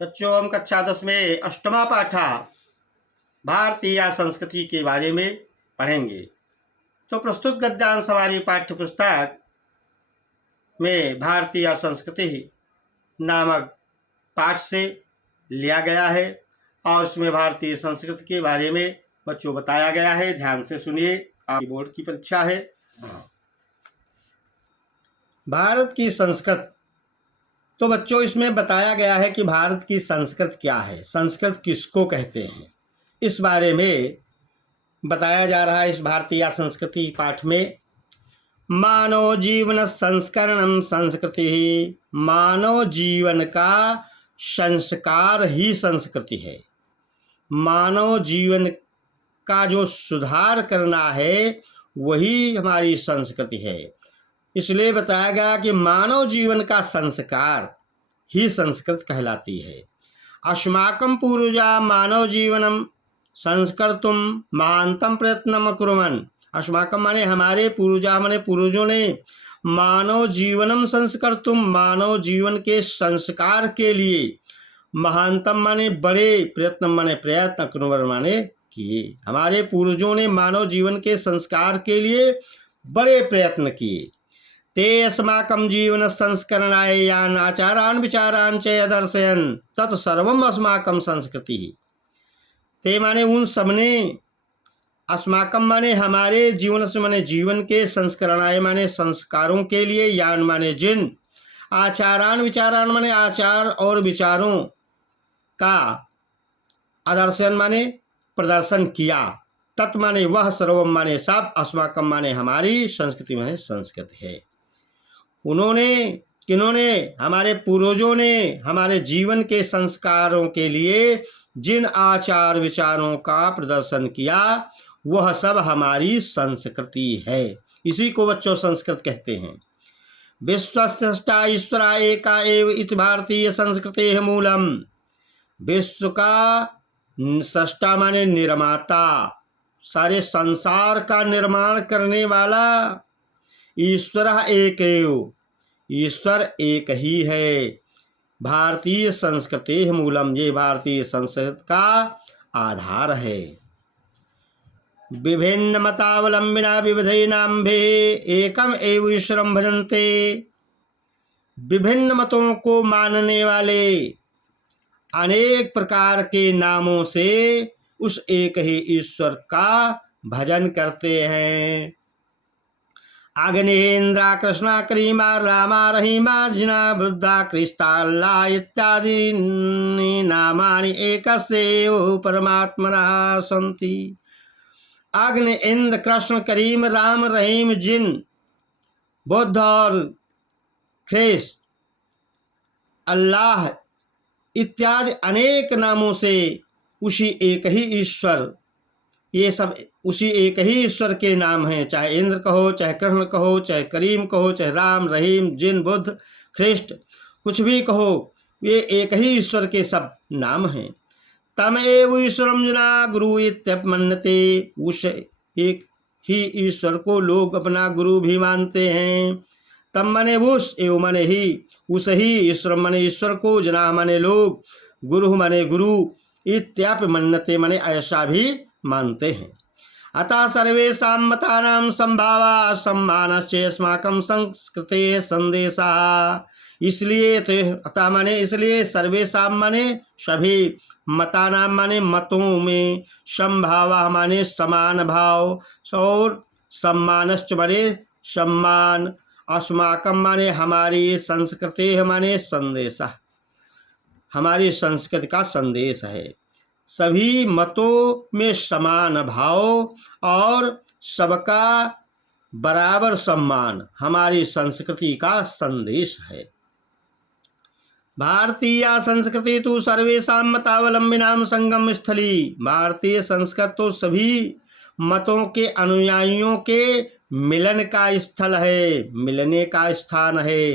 बच्चों, हम कक्षा 10 में अष्टमा पाठा भारतीय संस्कृति के बारे में पढ़ेंगे। तो प्रस्तुत गद्यांश हमारी पाठ्य पुस्तक में भारतीय संस्कृति नामक पाठ से लिया गया है और उसमें भारतीय संस्कृति के बारे में बच्चों बताया गया है। ध्यान से सुनिए, आपकी बोर्ड की परीक्षा है। भारत की संस्कृत, तो बच्चों इसमें बताया गया है कि भारत की संस्कृत क्या है, संस्कृत किसको कहते हैं, इस बारे में बताया जा रहा है इस भारतीय संस्कृति पाठ में। मानव जीवन संस्करणम संस्कृति, मानव जीवन का संस्कार ही संस्कृति है। मानव जीवन का जो सुधार करना है वही हमारी संस्कृति है। इसलिए बताया गया कि मानव जीवन का संस्कार ही संस्कृत कहलाती है। अस्माकं पूर्वजा मानव जीवनम संस्कर्तुम महानतम प्रयत्नम अकुर्वन्। अस्माकं माने हमारे पूर्वजा, माने पूर्वजों ने मानव जीवनम संस्कर्तुम, मानव जीवन के संस्कार के लिए, महानतम माने बड़े, प्रयत्न माने प्रयत्न, अकुर्वन् माने किए। हमारे पूर्वजों ने मानव जीवन के संस्कार के लिए बड़े प्रयत्न किए। ते अस्माकं जीवन संस्करणाय यान आचारान विचारान च अदर्शयन् तत्सर्वम अस्माकं संस्कृति। ते माने उन सबने, अस्माकं माने हमारे, जीवन से माने जीवन के, संस्करणाय माने संस्कारों के लिए, यान माने जिन, आचारान विचारान माने आचार और विचारों का, आदर्शन माने प्रदर्शन किया, तत् माने वह, सर्वम माने सब, अस्माकं माने हमारी, संस्कृति माने संस्कृति है। उन्होंने, किन्होंने, हमारे पूर्वजों ने हमारे जीवन के संस्कारों के लिए जिन आचार विचारों का प्रदर्शन किया वह सब हमारी संस्कृति है। इसी को बच्चों संस्कृत कहते हैं। विश्वस्रष्टा ईश्वरा एका एव इति भारतीय संस्कृतेः मूलम। विश्व का सृष्टा माने निर्माता, सारे संसार का निर्माण करने वाला ईश्वर एक एव, ईश्वर एक ही है। भारतीय संस्कृतेः मूलम, ये भारतीय संस्कृति का आधार है। विभिन्न मतावलंबिना विविधैनाम्भे एकम एव ईश्वरं भजन्ते। विभिन्न मतों को मानने वाले अनेक प्रकार के नामों से उस एक ही ईश्वर का भजन करते हैं। अग्निन्द्रा कृष्णा करीमा रामा रहीमा जिना बुद्धा क्रिस्ता अल्लाह इत्यादि नामानि एकस्यैव परमात्मनः सन्ति। अग्नि, इंद्र, कृष्ण, करीम, राम, रहीम, जिन, बुद्ध और ख्रिस्त, अल्लाह इत्यादि अनेक नामों से उसी एक ही ईश्वर, ये सब उसी एक ही ईश्वर के नाम हैं। चाहे इंद्र कहो, चाहे कृष्ण कहो, चाहे करीम कहो, चाहे राम, रहीम, जिन, बुद्ध, ख्रिस्ट, कुछ भी कहो, ये एक ही ईश्वर के सब नाम हैं। तमेव ईश्वरम जना गुरु इत्यपमन्यते। उस एक ही ईश्वर को लोग अपना गुरु भी मानते हैं। तम माने उस, एव माने ही, उस ही, ईश्वर माने ईश्वर को, जना माने लोग, गुरु माने गुरु, इत्यपमन्यते माने ऐसा भी मानते हैं। अतः सर्वेषां मतानां संभावा सम्मानश्च अस्माकं संस्कृतेः संदेशः। इसलिए अतः माने इसलिए, सर्वेषां माने सभी, मतानां माने मतों में, संभावा माने समान भाव, और सम्मानश्च माने सम्मान, अस्माकं माने हमारी, संस्कृतेः माने संदेशः, हमारी संस्कृति का संदेश है। सभी मतों में समान भाव और सबका बराबर सम्मान हमारी संस्कृति का संदेश है। भारतीय संस्कृति तो सर्वेषां मतावलंबिनां संगम स्थली। भारतीय संस्कृत तो सभी मतों के अनुयायियों के मिलन का स्थल है, मिलने का स्थान है।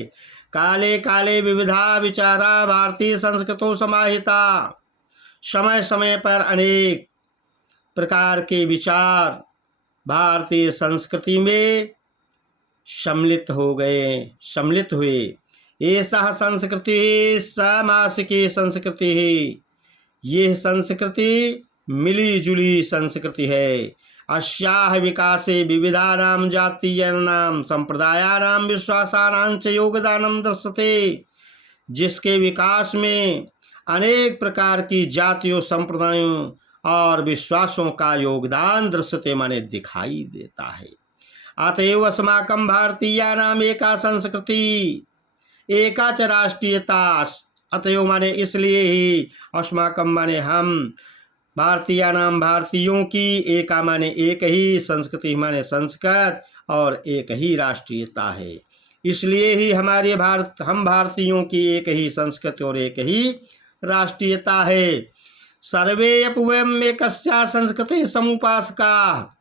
काले काले विविधा विचारा भारतीय संस्कृतो समाहिता। समय समय पर अनेक प्रकार के विचार भारतीय संस्कृति में सम्मिलित हुए। एषः संस्कृति समासिकी संस्कृति, यह संस्कृति मिली जुली संस्कृति है। अस्याः विकासे विविधानां जातीयानां संप्रदायानां विश्वासानां च योगदानं दृश्यते, जिसके विकास में अनेक प्रकार की जातियों, संप्रदायों और विश्वासों का योगदान दृश्यते माने दिखाई देता है। अतएव अस्माकं भारतीयानां एका संस्कृति एका च राष्ट्रीयता, अतएव माने इसलिए ही अस्माकं माने हम भारतीयानां भारतीयों की एका माने एक ही संस्कृति माने संस्कृत और एक ही राष्ट्रीयता है। इसलिए ही हम भारतीयों की एक ही संस्कृति और एक ही राष्ट्रीयता है। सर्वे अपि वयम् एकस्या संस्कृति समुपासका,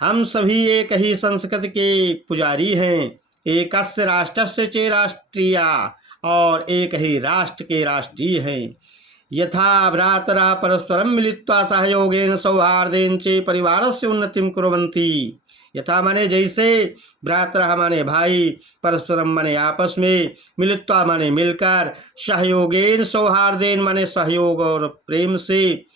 हम सभी एक ही संस्कृति के पुजारी हैं। एकस्य राष्ट्रस्य च राष्ट्रीया, और एक ही राष्ट्र के राष्ट्रीय हैं। यथा भ्रातरः परस्परं मिलित्वा सहयोगेन सौहार्देन च परिवारस्य उन्नतिं कुर्वन्ति, यथा माने जैसे भ्रातरः माने भाई, परस्परम माने आपस में, मिलित्वा माने मिलकर, सहयोगेन सौहार्देन माने सहयोग और प्रेम से,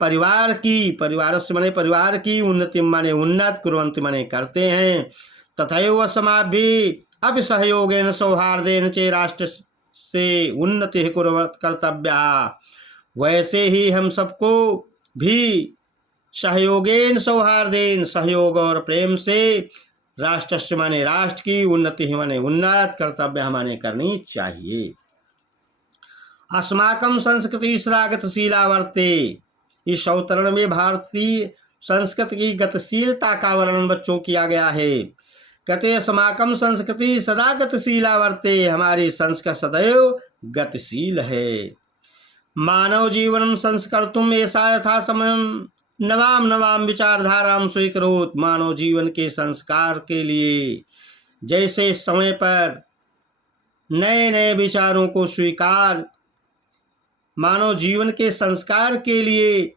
परिवारस्य माने परिवार की, उन्नति माने उन्नत, कुर्वन्ति माने करते हैं। तथैव अस्माभिः अपि सहयोगेन सौहार्देन च राष्ट्र से उन्नति कर्तव्या, वैसे ही हम सबको भी सहयोगेन सौहार्देन, सहयोग और प्रेम से, राष्ट्रस्य माने राष्ट्र की, उन्नति माने उन्नत, कर्तव्य माने करनी चाहिए। अस्माकं संस्कृति सदा गतिशीला वर्ते, इस अवतरण में भारतीय संस्कृति की गतिशीलता का वर्णन बच्चों किया गया है। कहते अस्माकं संस्कृति सदा गतिशीला वर्ते, हमारी संस्कृति सदैव गतिशील है। मानव जीवनं संस्कर्तुम् एषा यथा समयं नवाम विचारधारां स्वीकरोत्, मानव जीवन के संस्कार के लिए जैसे समय पर नए नए विचारों को स्वीकार, मानव जीवन के संस्कार के लिए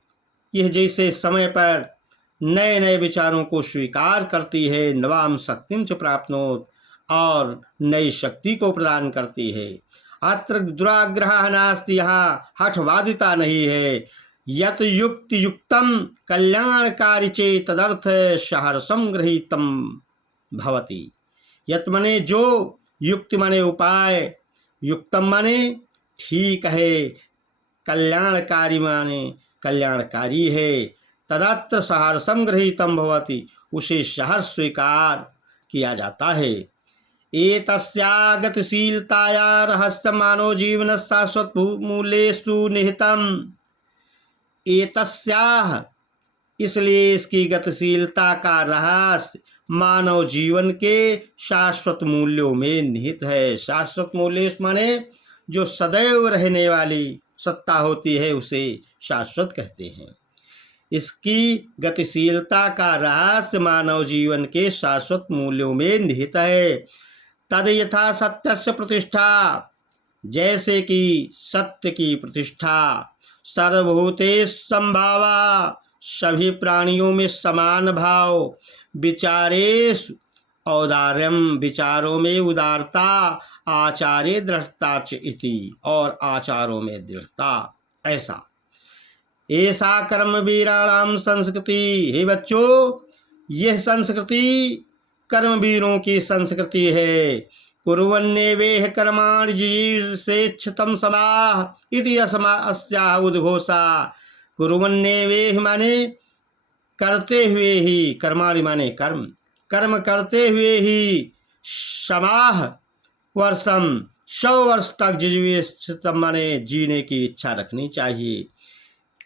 यह जैसे समय पर नए नए विचारों को स्वीकार करती है, नवाम शक्तिं च प्राप्नोत्, और नई शक्ति को प्रदान करती है। अत्र दुराग्रह नास्ति, यहाँ हठवादिता नहीं है। यत युक्ति युक्तम कल्याणकारी चेत तदर्थ सहर्षम गृहीतम भवति। यत माने जो, युक्ति माने उपाय, युक्तम माने ठीक है, कल्याणकारी माने कल्याणकारी है, तदत्र सहर्षम गृहीतम भवति, उसे सहर्ष स्वीकार किया जाता है। एतस्या गतिशीलताया रहस्य मानव जीवन शाश्वत मूल्येषु निहितम। एतस्याः, इसलिए इसकी गतिशीलता का रहस्य मानव जीवन के शाश्वत मूल्यों में निहित है। शाश्वत मूल्य माने जो सदैव रहने वाली सत्ता होती है, उसे शाश्वत कहते हैं। इसकी गतिशीलता का रहस्य मानव जीवन के शाश्वत मूल्यों में निहित है। तद यथा सत्यस्य प्रतिष्ठा, जैसे कि सत्य की प्रतिष्ठा, सर्वभूतेषु समभावा, सभी प्राणियों में समान भाव, विचारेषु औदार्यम, विचारों में उदारता, आचारे दृढ़ता च इति, और आचारों में दृढ़ता, ऐसा। ऐसा कर्मवीराणाम संस्कृति, हे बच्चों यह संस्कृति कर्मवीरों की संस्कृति है। कुर्वन्नेवेह कर्माणि जिजीविषेच्छतं समाः इति अस्याः उद्घोषा। कुर्वन्नेवेह माने करते हुए ही, कर्माणि माने कर्म, कर्म करते हुए ही, समाह वर्षम 100 वर्ष तक जिजीविषेच्छतं माने जीने की इच्छा रखनी चाहिए।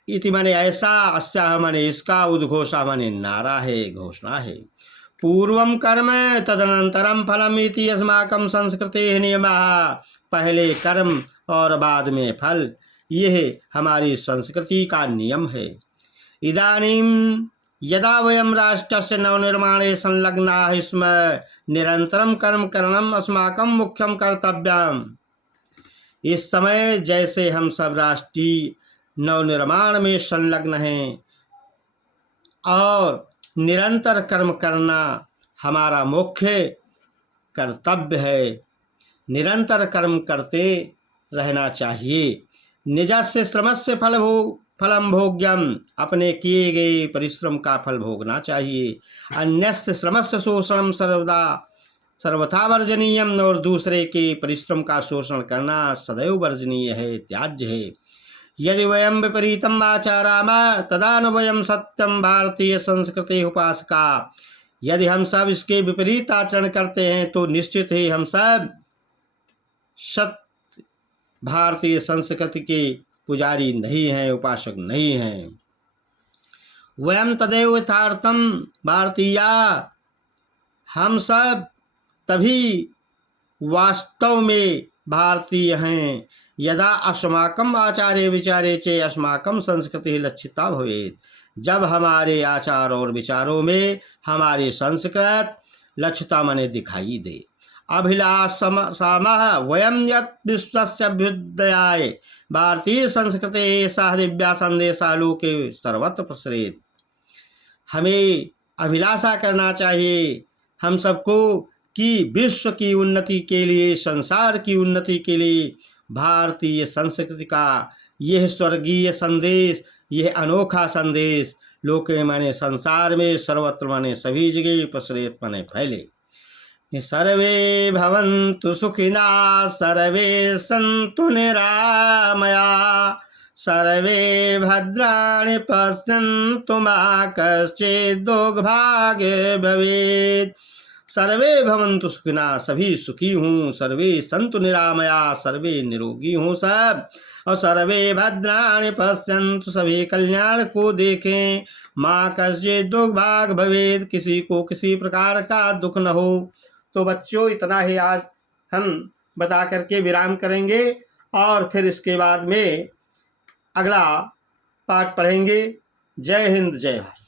इति माने ऐसा, अस्याः माने इसका, उद्घोषा माने नारा है, घोषणा है। पूर्वम कर्म तदनंतरम फलम इति अस्माकं संस्कृतेः नियमः, पहले कर्म और बाद में फल, यह हमारी संस्कृति का नियम है। इदानीं यदा वयं राष्ट्रस्य नवनिर्माणे संलग्नाः स्मः, निरंतरं कर्म करणम् अस्माकं मुख्यं कर्तव्यम्। इस समय जैसे हम सब राष्ट्रीय नवनिर्माण में संलग्न हैं और निरंतर कर्म करना हमारा मुख्य कर्तव्य है। निरंतर कर्म करते रहना चाहिए। निजस्य श्रमस्य फलम भोग्यम, अपने किए गए परिश्रम का फल भोगना चाहिए। अन्यस्य श्रमस्य शोषणम सर्वथा वर्जनीयम, और दूसरे के परिश्रम का शोषण करना सदैव वर्जनीय है, त्याज्य है। यदि वयम विपरीतम आचरामः तदा न वयम सत्यम भारतीय संस्कृति उपासका, यदि हम सब इसके विपरीत आचरण करते हैं तो निश्चित ही हम सब सत्य भारतीय संस्कृति के पुजारी नहीं हैं, उपासक नहीं हैं। वयम तदेव यथार्थम भारतीया, हम सब तभी वास्तव में भारतीय हैं। यदा अस्माकम आचार्य विचारे चे अस्माकम संस्कृति लक्षिता भवेत्, जब हमारे आचार और विचारों में हमारी संस्कृत लक्षिता मने दिखाई दे। अभिलाषामः वयं यत् विश्वस्य अभ्युदयाय भारतीय संस्कृति सा दिव्या संदेशा लोके सर्वत्र प्रसरेत्। हमें अभिलाषा करना चाहिए हम सबको कि विश्व की उन्नति के लिए, संसार की उन्नति के लिए भारतीय संस्कृति का यह स्वर्गीय संदेश, यह अनोखा संदेश लोके माने संसार में, सर्वत्र माने सभी जगह प्रसरेत माने फैले। सर्वे भवन्तु सुखिनः सर्वे सन्तु निरामया सर्वे भद्राणि पश्यन्तु मा कश्चित् दुर्भाग्य भवेत्। सर्वे भवन्तु सुखिनः, सभी सुखी हूँ। सर्वे सन्तु निरामया, सर्वे निरोगी हूँ सब। और सर्वे भद्राणि पश्यन्तु, सभी कल्याण को देखें। माँ कश्चित् दुर्भाग्य भवेत्, किसी को किसी प्रकार का दुख न हो। तो बच्चों इतना ही आज हम बता करके विराम करेंगे और फिर इसके बाद में अगला पाठ पढ़ेंगे। जय हिंद, जय भारत।